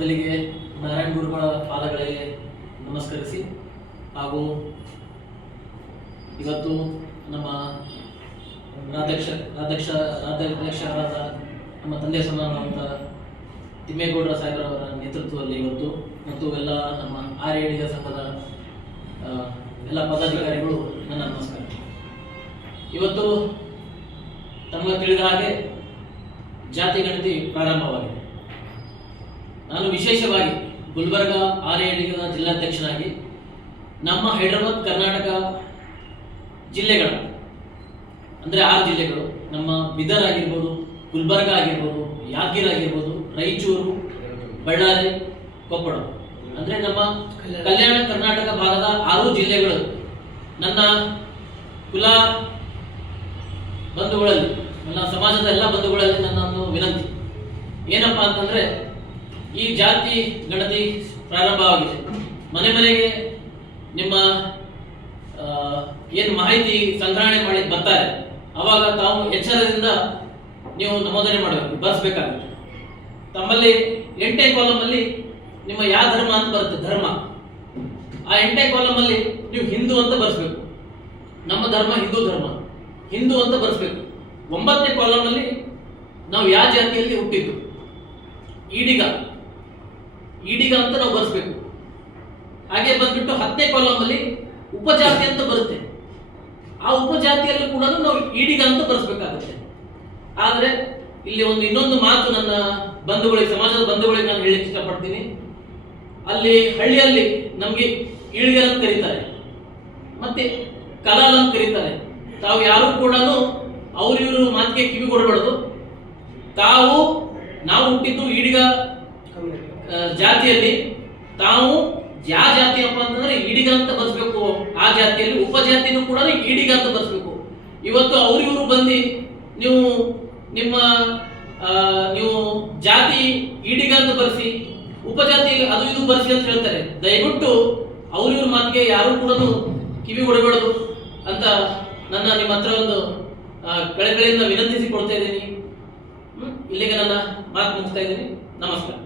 ಮೊದಲಿಗೆ ನಾರಾಯಣ ಗುರುಗಳ ಪಾದಗಳಿಗೆ ನಮಸ್ಕರಿಸಿ ಹಾಗೂ ಇವತ್ತು ನಮ್ಮ ರಾಧ್ಯಕ್ಷ ರಾಧ್ಯಕ್ಷ ರಾಧಾಧ್ಯಕ್ಷರಾದ ನಮ್ಮ ತಂದೆ ಸಮಾನವಾದಂಥ ತಿಮ್ಮೇಗೌಡರ ಸಾಹೇಬರವರ ನೇತೃತ್ವದಲ್ಲಿ ಇವತ್ತು ಮತ್ತು ಎಲ್ಲ ನಮ್ಮ ಆರೇಳಿಗ ಸಂಘದ ಆ, ಎಲ್ಲ ಪದಾಧಿಕಾರಿಗಳು ನನ್ನ ನಮಸ್ಕಾರ. ಇವತ್ತು ತಮಗೆ ತಿಳಿದ ಹಾಗೆ ಜಾತಿ ಗಣತಿ ಪ್ರಾರಂಭವಾಗಿದೆ. ನಾನು ವಿಶೇಷವಾಗಿ ಗುಲ್ಬರ್ಗ ಆರೇಳಿಗದ ಜಿಲ್ಲಾಧ್ಯಕ್ಷನಾಗಿ ನಮ್ಮ ಹೈದರಾಬಾದ್, ಕರ್ನಾಟಕ ಜಿಲ್ಲೆಗಳ, ಅಂದರೆ ಆರು ಜಿಲ್ಲೆಗಳು, ನಮ್ಮ ಬಿದರ್ ಆಗಿರ್ಬೋದು, ಗುಲ್ಬರ್ಗ ಆಗಿರ್ಬೋದು, ಯಾದಗಿರ್ ಆಗಿರ್ಬೋದು, ರಾಯಚೂರು, ಬಳ್ಳಾರಿ, ಕೊಪ್ಪಳ. ಅಂದರೆ ನಮ್ಮ ಕಲ್ಯಾಣ ಕರ್ನಾಟಕ ಭಾಗದ ಆರು ಜಿಲ್ಲೆಗಳು ನನ್ನ ಕುಲ ಬಂಧುಗಳಲ್ಲಿ, ನನ್ನ ಸಮಾಜದ ಎಲ್ಲ ಬಂಧುಗಳಲ್ಲಿ ನನ್ನ ಒಂದು ವಿನಂತಿ. ಏನಪ್ಪಾ ಅಂತಂದ್ರೆ ಈ ಜಾತಿ ಗಣತಿ ಪ್ರಾರಂಭವಾಗಿದೆ. ಮನೆ ಮನೆಗೆ ನಿಮ್ಮ ಏನು ಮಾಹಿತಿ ಸಂಗ್ರಹಣೆ ಮಾಡಿ ಬರ್ತಾರೆ, ಅವಾಗ ತಾವು ಎಚ್ಚರದಿಂದ ನೀವು ನಮೂದನೆ ಮಾಡಬೇಕು, ಬರ್ಸ್ಬೇಕಾಗುತ್ತೆ. ತಮ್ಮಲ್ಲಿ ಎಂಟನೇ ಕಾಲಮಲ್ಲಿ ನಿಮ್ಮ ಯಾವ ಧರ್ಮ ಅಂತ ಬರುತ್ತೆ, ಧರ್ಮ. ಆ ಎಂಟನೇ ಕಾಲಮಲ್ಲಿ ನೀವು ಹಿಂದೂ ಅಂತ ಬರ್ಸ್ಬೇಕು. ನಮ್ಮ ಧರ್ಮ ಹಿಂದೂ ಧರ್ಮ. ಹಿಂದೂ ಅಂತ ಬರ್ಸ್ಬೇಕು. ಒಂಬತ್ತನೇ ಕಾಲಮಲ್ಲಿ ನಾವು ಯಾವ ಜಾತಿಯಲ್ಲಿ ಹುಟ್ಟಿದ್ದು? ಈಡಿಗ. ಈಡಿಗ ಅಂತ ನಾವು ಬರೆಸ್ಬೇಕು. ಹಾಗೆ ಬಂದ್ಬಿಟ್ಟು ಹತ್ತನೇ ಕಾಲಮಲ್ಲಿ ಉಪಜಾತಿ ಅಂತ ಬರುತ್ತೆ. ಆ ಉಪಜಾತಿಯಲ್ಲೂ ಕೂಡ ನಾವು ಈಡಿಗ ಅಂತ ಬರೆಸ್ಬೇಕಾಗುತ್ತೆ. ಆದರೆ ಇಲ್ಲಿ ಒಂದು ಇನ್ನೊಂದು ಮಾತು ನನ್ನ ಬಂಧುಗಳಿಗೆ ಸಮಾಜದ ಬಂಧುಗಳಿಗೆ ನಾನು ಹೇಳಕ್ಕೆ ಇಷ್ಟಪಡ್ತೀನಿ. ಅಲ್ಲಿ ಹಳ್ಳಿಯಲ್ಲಿ ನಮಗೆ ಈಳಿಗರ ಅಂತ ಕರೀತಾರೆ. ಮತ್ತೆ ಕಲಾಲ್ ಅಂತ ಕರೀತಾರೆ. ತಾವು ಯಾರು ಕೂಡ ಅವ್ರಿವ್ರ ಮಾತಿಗೆ ಕಿವಿ ಕೊಡಬಾರ್ದು ತಾವು, ನಾವು ಹುಟ್ಟಿದ್ದು ಈಡಿಗ ಜಾತಿಯಲ್ಲಿ ತಾವು ಯಾವ ಜಾತಿಯಪ್ಪ ಅಂತಂದ್ರೆ ಈಡಿಗ ಅಂತ ಬರ್ಸ್ಬೇಕು ಆ ಜಾತಿಯಲ್ಲಿ ಉಪಜಾತಿನೂ ಕೂಡ ಈಡಿಗ ಅಂತ ಬರ್ಸ್ಬೇಕು ಇವತ್ತು ಅವ್ರಿವರು ಬಂದು ನೀವು ನಿಮ್ಮ ನೀವು ಜಾತಿ ಈಡಿಗ ಅಂತ ಬರ್ಸಿ ಉಪಜಾತಿ ಅದು ಇದು ಬರ್ಸಿ ಅಂತ ಹೇಳ್ತಾರೆ. ದಯವಿಟ್ಟು ಅವ್ರ ಇವ್ರ ಮಾತಿಗೆ ಯಾರು ಕೂಡ ಕಿವಿ ಕೊಡಬೇಡದು ಅಂತ ನನ್ನ ನಿಮ್ಮ ಹತ್ರ ಒಂದು ಕಳೆಗಳಿಂದ ವಿನಂತಿಸಿಕೊಳ್ತಾ ಇದ್ದೀನಿ. ಇಲ್ಲಿಗೆ ನನ್ನ ಮಾತು ಮುಗಿಸ್ತಾ ಇದ್ದೀನಿ. ನಮಸ್ಕಾರ.